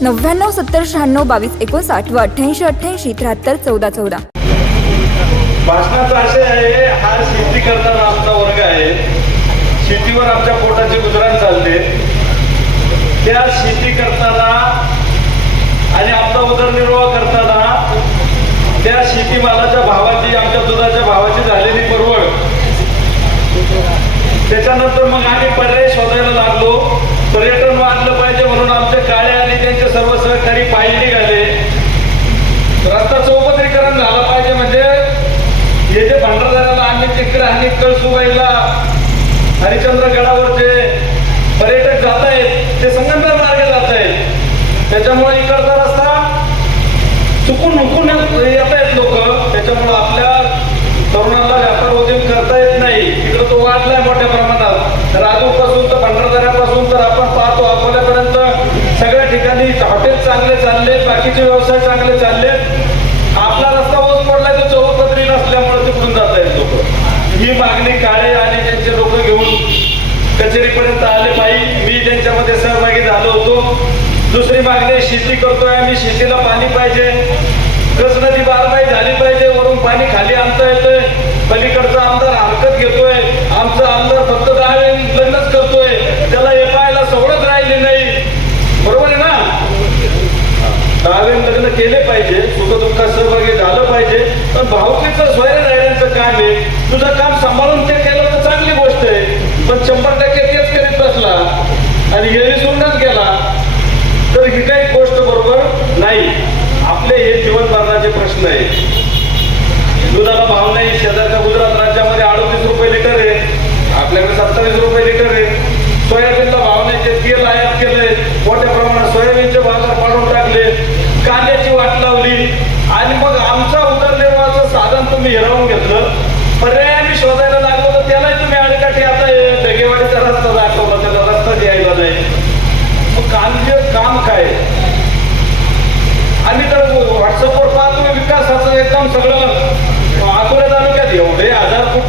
नव्याण्णव सत्तर शहाण्णव बावीस एकोणसाठ व अठ्ठ्याऐंशी अठ्ठ्याऐंशी त्र्याहत्तर चौदा चौदा. भाषणाचं असे आहे हा शेती आमचा वर्ग आहे. शेतीवर आमच्या चालते. त्या शेती கைதிகள் चांगले चालले बाकीचे व्यवसाय चांगले चालले. पण भाऊकीचं स्वयं राहण्याचं काम आहे. तुझं काम सांभाळून ते केलं तर चांगली गोष्ट आहे. पण शंभर टक्के तेच करीत बसला आणि हे सोडूनच गेला तर ही काही गोष्ट बरोबर नाही. आपले हे जीवनमरणाचे प्रश्न आहेत.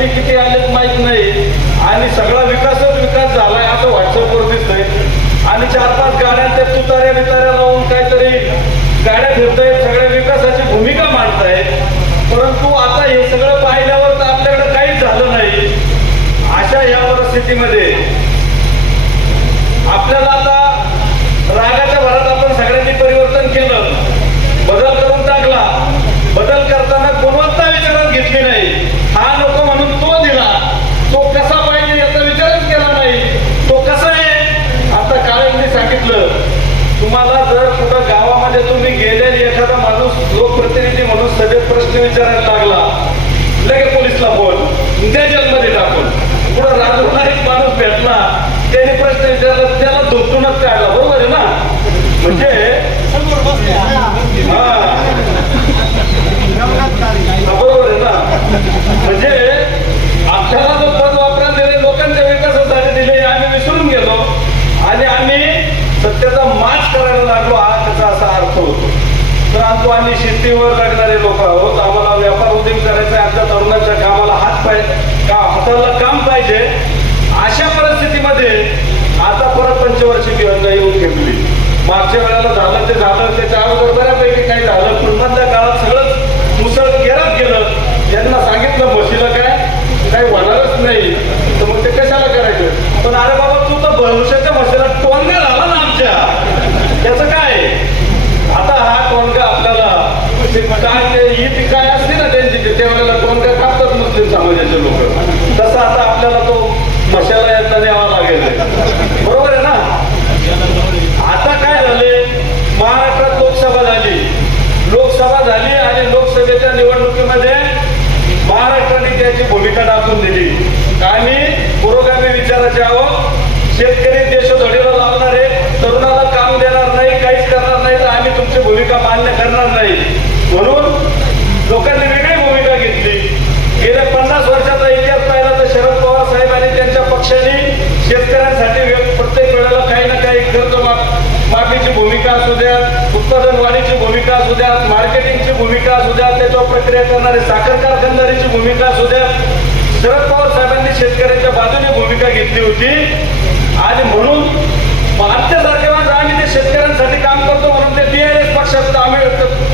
ते किती आलेत माहीत नाही. आणि सगळा विकासच विकास झालाय असं व्हॉट्सअपवर दिसतंय. आणि चार पाच गाड्या ते तुताऱ्या बिताऱ्या लावून काहीतरी गाड्या फिरतायत सगळ्या विकासाची भूमिका मांडतायत. परंतु आता हे सगळं पाहिल्यावर तर आपल्याकडे काहीच झालं नाही. अशा या परिस्थितीमध्ये मुस्लिम मतान ही टीका असते ना त्यांची ते त्यावेळेला तोंड काय कापतात लोक. तसा आता आपल्याला तो मशाला यांना न्यावा लागेल. ना? आता काय झाले? महाराष्ट्रात लोकसभा झाली. लोकसभा झाली आणि लोकसभेच्या निवडणुकीमध्ये महाराष्ट्राने त्याची भूमिका दाखवून दिली. आणि पुरोगामी विचाराचे आहोत. शेतकरी देशोधडीला लावणारे तरुणाला काम देणार नाही काहीच करणार नाही तर आम्ही तुमची भूमिका मान्य करणार नाही. म्हणून लोकांनी वेगळी भूमिका घेतली. गेल्या पन्नास वर्षाचा इतिहास पाहिला तर शरद पवार साहेब आणि त्यांच्या पक्षाने शेतकऱ्यांसाठी प्रत्येक वेळेला काही ना काही कर्ज माफीची भूमिका असू द्या उत्पादन वाढीची भूमिका असू द्या मार्केटिंगची भूमिका असू द्या त्याच्यावर प्रक्रिया करणारे साखर कारखानदारीची भूमिका असू द्या शरद पवार साहेबांनी शेतकऱ्यांच्या बाजूने भूमिका घेतली होती. आणि म्हणून भारतीय तारखेवर आम्ही ते शेतकऱ्यांसाठी काम करतो म्हणून ते डी पक्षात आम्ही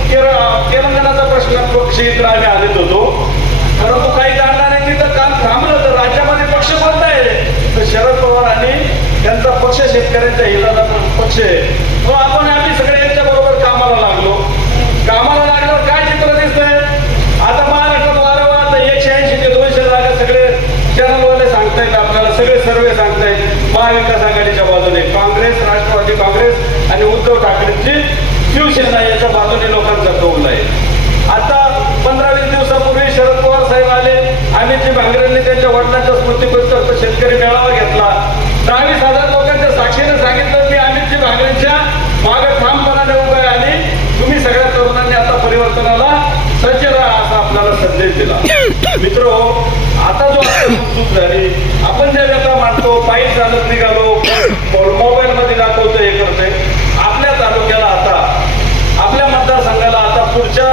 केरळ तेलंगणाचा प्रश्न पक्ष इतर आम्ही आलेत होतो परंतु काही कारणाने तिथं काम थांबलं तर राज्यामध्ये पक्ष बंद आहे तर शरद पवार आणि त्यांचा पक्ष शेतकऱ्यांच्या हिताचा पक्ष आहे. तो आपण आम्ही सगळे यांच्या बरोबर कामाला लागलो. कामाला लागल्यावर काय चित्र दिसतंय? आता महाराष्ट्रात वारंवार आता एकशे ऐंशी ते दोनशे जागा सगळे चॅनलवाले सांगतायत आपल्याला सगळे सर्वे सांगतायत. महाविकास आघाडीच्या बाजूने काँग्रेस राष्ट्रवादी काँग्रेस आणि उद्धव ठाकरेंची शिवसेना याच्या बाजूने लोकांचा कौल आहे आता पंधरा वीस दिवसापूर्वी शरद पवार साहेब आले अमितजी भांगरेंनी त्यांच्या वडिलांच्या स्मृतीपत्रार्थ शेतकरी मेळावा घेतला दहावीस हजार लोकांच्या साक्षीने सांगितलं की अमितजी भांगरेंच्या मागे ठामपणाने उभे आहे आणि तुम्ही सगळ्या तरुणांनी आता परिवर्तनाला सज्ज राहा असा आपल्याला संदेश दिला मित्र आता जो आपली चूक झाली आपण ज्या व्यथा मांडतो पायी चालत निघालो मोबाईल मध्ये दाखवतो हे करतोय आपल्या तालुक्याला आता आपल्या मतदारसंघाला आता पुढच्या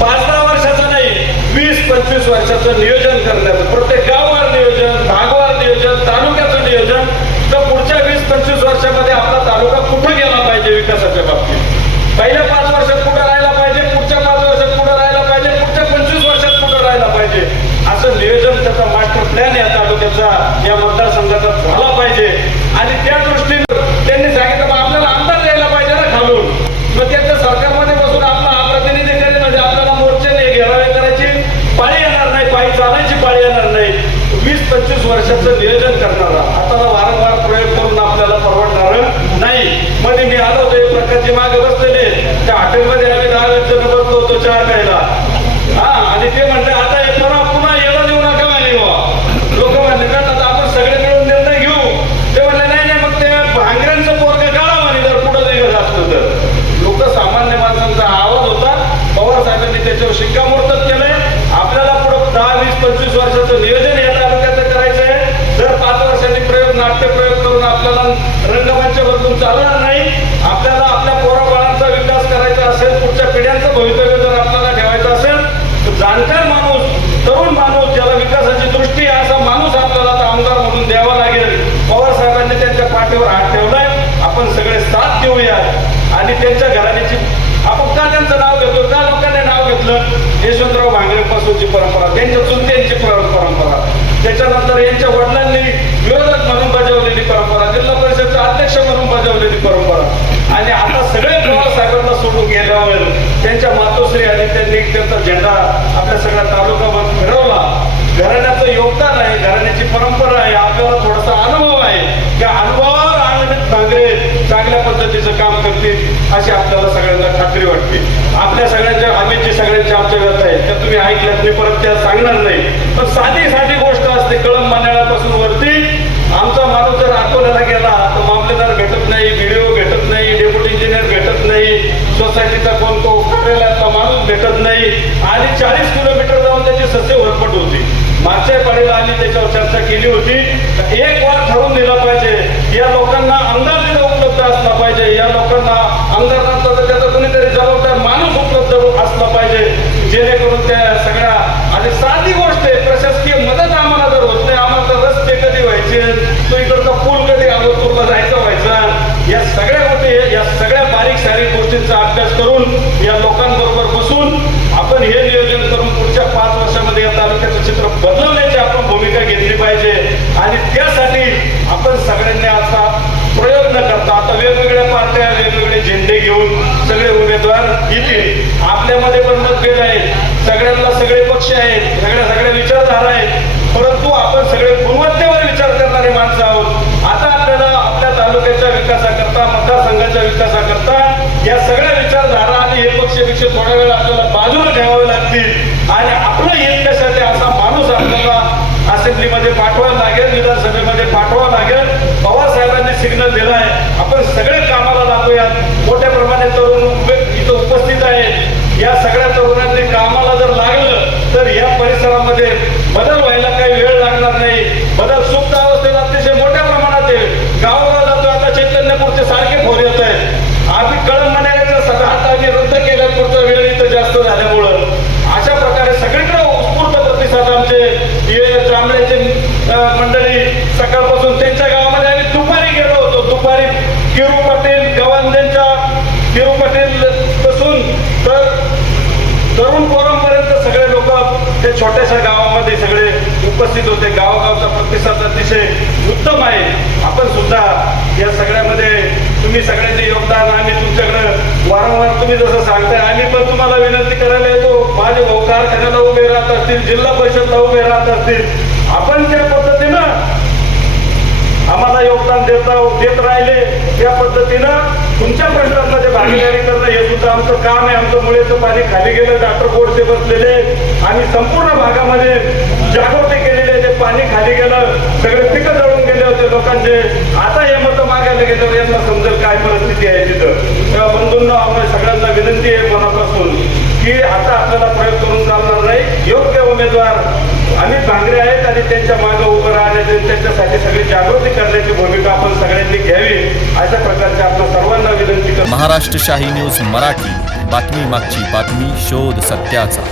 पाच दहा वर्षाचं नाही वीस पंचवीस वर्षाचं नियोजन करण्याचं प्रत्येक गाववार नियोजन भागवार नियोजन तालुक्याचं नियोजन. तर पुढच्या वीस पंचवीस वर्षामध्ये आपला तालुका कुठं गेला पाहिजे विकासाच्या बाबतीत? पहिल्या पाच वर्षात कुठं राहायला पाहिजे पुढच्या पाच वर्षात कुठं राहायला पाहिजे पुढच्या पंचवीस वर्षात कुठं राहायला पाहिजे असं नियोजन त्याचा मास्टर प्लॅन या तालुक्याचा या मतदारसंघाचा झाला पाहिजे आणि त्या दृष्टीने त्यांनी सांगितलं मग आपल्याला आमदार द्यायला पाहिजे ना खालून मग त्यांच्या सरकारमध्ये बसून आपला हा प्रतिनिधी करेल म्हणजे आपल्याला मोर्चाने घेरावे करायची पाळी येणार नाही पायी चालायची पाळी येणार नाही वीस पंचवीस वर्षाचं नियोजन करणारा. आता वारंवार प्रयोग करून आपल्याला परवडणार नाही. मध्ये मी आलो होतो एक प्रकारचे मागे बसलेले त्या हॉटेलमध्ये आम्ही दहा वीस जण बसलो होतो चहा प्यायला. हा आणि ते म्हणले आता हे परवा पुन्हा येणं देऊ नका म्हणे हो. लोक म्हणले का आता आपण सगळे मिळून निर्णय घेऊ. ते म्हणले नाही नाही मग ते भांगऱ्यांचं पोरग काढा म्हणे जर पुढे निघत असतं तर. लोक सामान्य माणसांचा आवाज होता. पवार साहेबांनी त्याच्यावर शिक्कामोर्तब केलंय. आपल्याला पुढं दहा वीस पंचवीस वर्षाचं नियोजन या तालुक्याचं करायचं आहे दर पाच वर्षांनी प्रयोग नाट्य प्रयोग करून आपल्याला रंगमंच बदलून चालणार नाही आपल्याला आपल्या पोराबाळांचा विकास करायचा असेल पुढच्या पिढ्यांचं भवितव्य जर आपल्याला ठेवायचं असेल तर जाणकार माणूस तरुण माणूस ज्याला विकासाची दृष्टी आहे असा माणूस आपल्याला आता आमदार म्हणून द्यावा लागेल पवार साहेबांनी त्यांच्या पाठीवर हात ठेवलाय आपण सगळे साथ देऊयात. आणि त्यांच्या घराण्याची आपण का त्यांचं नाव घेतो? का लोकांना नाव घेतलं? यशवंतराव भांगरे पासूनची परंपरा त्यांच्या चुलत्यांची परंपरा. त्याच्यानंतर यांच्या वडिलांनी विरोधक म्हणून बजावलेली परंपरा जिल्हा परिषदचा अध्यक्ष म्हणून बजावलेली परंपरा. आणि आता सगळे पवार साहेबांना सोडून गेल्यावर त्यांच्या मातोश्री आणि त्यांनी त्यांचा झेंडा आपल्या सगळ्या तालुक्यावर फिरवला घराण्याचं योगदान आहे घराण्याची परंपरा आहे आपल्याला पद्धतीचं अशी आपल्याला सगळ्यांना खात्री वाटते. आपल्या सगळ्यांच्या आम्ही जी सगळ्यांच्या आमच्या व्यथा आहेत त्या तुम्ही ऐकल्यात मी परत त्या सांगणार नाही. पण साधी साधी गोष्ट असते कळम मांडाळ्यापासून वरती. आमचा माणूस जर अकोल्याला गेला तर मामलेदार भेटत नाही व्हिडिओ भेटत नाही डेप्युटी इंजिनियर भेटत नाही सोसायटीचा कोण तो कार्यालयातला माणूस भेटत नाही. आणि चाळीस किलोमीटर जाऊन त्याची सस्य होरपट होती. मागच्या पाडीला आम्ही त्याच्यावर चर्चा केली होती. एक वार ठरवून दिला पाहिजे. या लोकांना अंदाज दिला असला पाहिजे. या लोकांना आमदार नसला तर त्याचा कुणीतरी जबाबदार माणूस उपलब्ध असला पाहिजे. जेणेकरून त्या सगळ्या आणि साधी गोष्ट आहे प्रशासकीय मदत आम्हाला जर होत नाही आम्हाला तर रस्ते कधी व्हायचे? तो इकडचा पूल कधी अगोदरला जायचा व्हायचा? या सगळ्या गोष्टी या सगळ्या बारीक सारीक गोष्टींचा अभ्यास करून या लोकांबरोबर बसून आपण हे नियोजन करून पुढच्या पाच वर्षामध्ये या तालुक्याचं चित्र बदलवण्याची आपण भूमिका घेतली पाहिजे. आणि त्यासाठी आपण सगळ्यांनी आता प्रयोग न करता आता वेगवेगळ्या पार्ट्या वेगवेगळे झेंडे घेऊन सगळे उमेदवार येतील पण मतभेद आहेत. सगळ्यांना सगळे पक्ष आहेत. सगळ्या सगळ्या विचारधारा आहेत. परंतु आपण सगळे गुणवत्तेवर विचार करणारे माणसं आहोत. आता आपल्याला आपल्या तालुक्याच्या विकासाकरता मतदारसंघाच्या विकासाकरता या सगळ्या विचारधारा आणि हे पक्ष विक्ष थोडा वेळ आपल्याला बाजूला ठेवावे लागतील. आणि आपलं हित कशासाठी असा माणूस आपल्याला असेंब्लीमध्ये पाठवावा लागेल विधानसभेमध्ये पाठवावा लागेल. पवार साहेबांनी सिग्नल दिलाय. आपण सगळे कामाला लागूयात मोठ्या प्रमाणे तरुण उभे- इथं उपस्थित आहेत या सगळ्या तरुणांनी कामाला जर लागलं तर या बदल व्हायला काही वेळ लागणार नाही बदल सुप्त अवस्थेत अतिशय मोठ्या प्रमाणात आहे गावोगाव जातो आता चैतन्यपूरचे सारखे फोन येत आहेत माफी कळम म्हणायचं सगळं आता आम्ही रद्द केल्या पुढचा वेळ इथं जास्त झाल्यामुळं अशा प्रकारे सगळीकडे उत्स्फूर्त प्रतिसाद आमचे हे जांभळ्याचे अं, मंडळी सकाळपासून त्यांच्या गावामध्ये आम्ही दुपारी गेलो होतो दुपारी किरू पाटील गवांदेंच्या किरू पाटील पासून तर तरुण पोरांपर्यंत सगळे लोक ते छोट्याशा गावामध्ये सगळे उपस्थित होते. गावगावचा प्रतिसाद अतिशय उत्तम आहे. आपण सुद्धा या सगळ्यामध्ये तुम्ही सगळ्यांचे योगदान आम्ही तुमच्याकडं वारंवार तुम्ही जसं सांगताय आम्ही पण तुम्हाला विनंती करायला येतो. माझे भाऊ कारखान्याला उभे राहत असतील जिल्हा परिषदला उभे राहत असतील. आपण ज्या पद्धतीनं आम्हाला योगदान देता देत राहिले या पद्धतीनं तुमच्या प्रश्नांमध्ये भागीदारी करणं हे सुद्धा आमचं काम आहे. आमचं मुळेचं पाणी खाली गेलं डॉक्टर गोडसे बसलेले आणि संपूर्ण भागामध्ये जागृती केलेली जे ते पाणी खाली गेलं सगळे पिकं जळून गेले होते लोकांचे. आता हे मतं मागायला गेलं यांना समजेल काय परिस्थिती आहे तिथं. तेव्हा बंधूंना आम्हाला सगळ्यांना विनंती आहे मनापासून की आता आपल्याला प्रयोग करून चालणार नाही. योग्य उमेदवार अमित भांगरे आहेत. आणि त्यांच्या मागे उभं राहण्याची त्यांच्यासाठी सगळी जागृती करण्याची भूमिका आपण सगळ्यांनी घ्यावी अशा प्रकारची आपल्या सर्वांना विनंती महाराष्ट्र शाही न्यूज मराठी बातमी मागची बातमी शोध सत्याचा.